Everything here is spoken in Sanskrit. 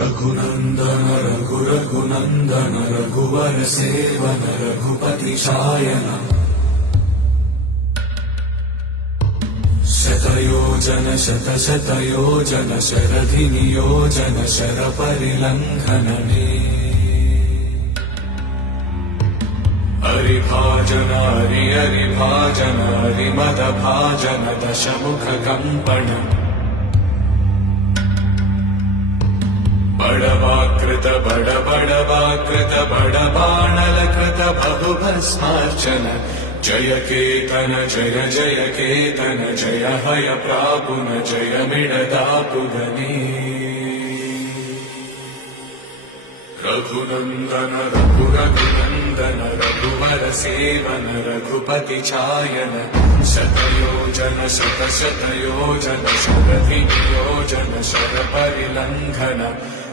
रघुनन्दन रघुरघुनन्दन रघुवर सेवन रघुपति शायन शतयोजन शतशतयोजन शरधि नियोजन शरपरिलङ्घनने हरिभाजन हरिभाजन हरिमदभाजन दशमुख कम्पण बड़वाकृत बड़वाकृत बड़बाणलकृत बहुभस्मार्चन जय केतन जय जय केतन जय हय प्रापुन जय मिडदापुगने रघुनन्दन रघुरघुनन्दन रघुवर सेवन रघुपति चायन शतयोजन शतशतयोजन शरधि नियोजन शरपरिलङ्घन